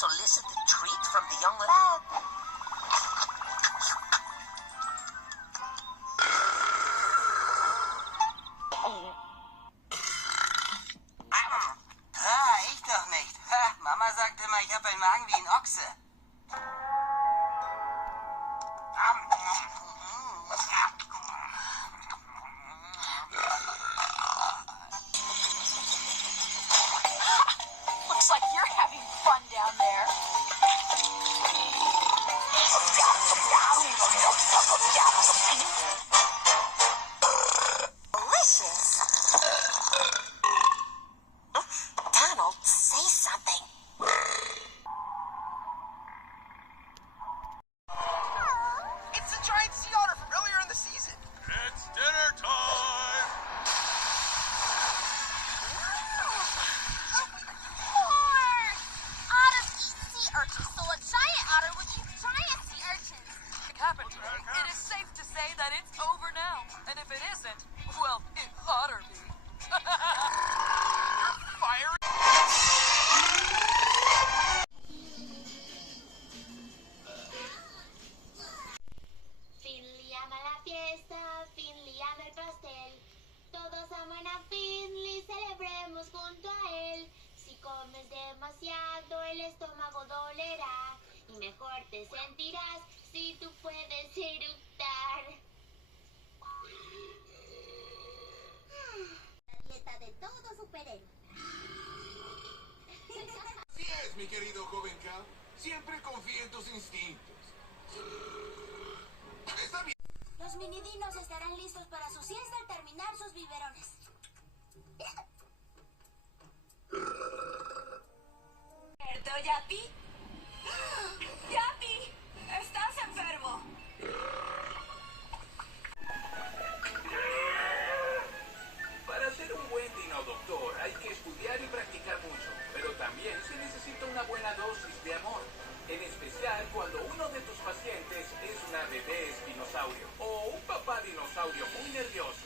solicit a treat from the young lad. Ich doch nicht. Mama sagt immer, ich habe einen Magen wie ein Ochse. Looks like you're having fun down there. Delicious. Donald, say something. It's the giant sea otter from earlier in the season. It's dinner time! Otters eat sea urchins, so a giant otter would eat giant sea urchins. Happened. It is safe to say that it's over now. And if it isn't, well, it ought to be. Fire. Finley ama la fiesta, Finley ama el pastel. Todos aman a Finley, celebremos junto a él. Si comes demasiado, el estómago dolerá. Y mejor te sentirás si tú puedes eructar. La dieta de todo superhéroe. Así es, mi querido joven Cal. Siempre confía en tus instintos. Está bien. Los minidinos estarán listos para su siesta al terminar sus biberones. ¿Cierto, Yapi? ¡Yapi! ¡Estás enfermo! Para ser un buen dinodoctor hay que estudiar y practicar mucho, pero también se necesita una buena dosis de amor, en especial cuando uno de tus pacientes es una bebé espinosaurio o un papá dinosaurio muy nervioso.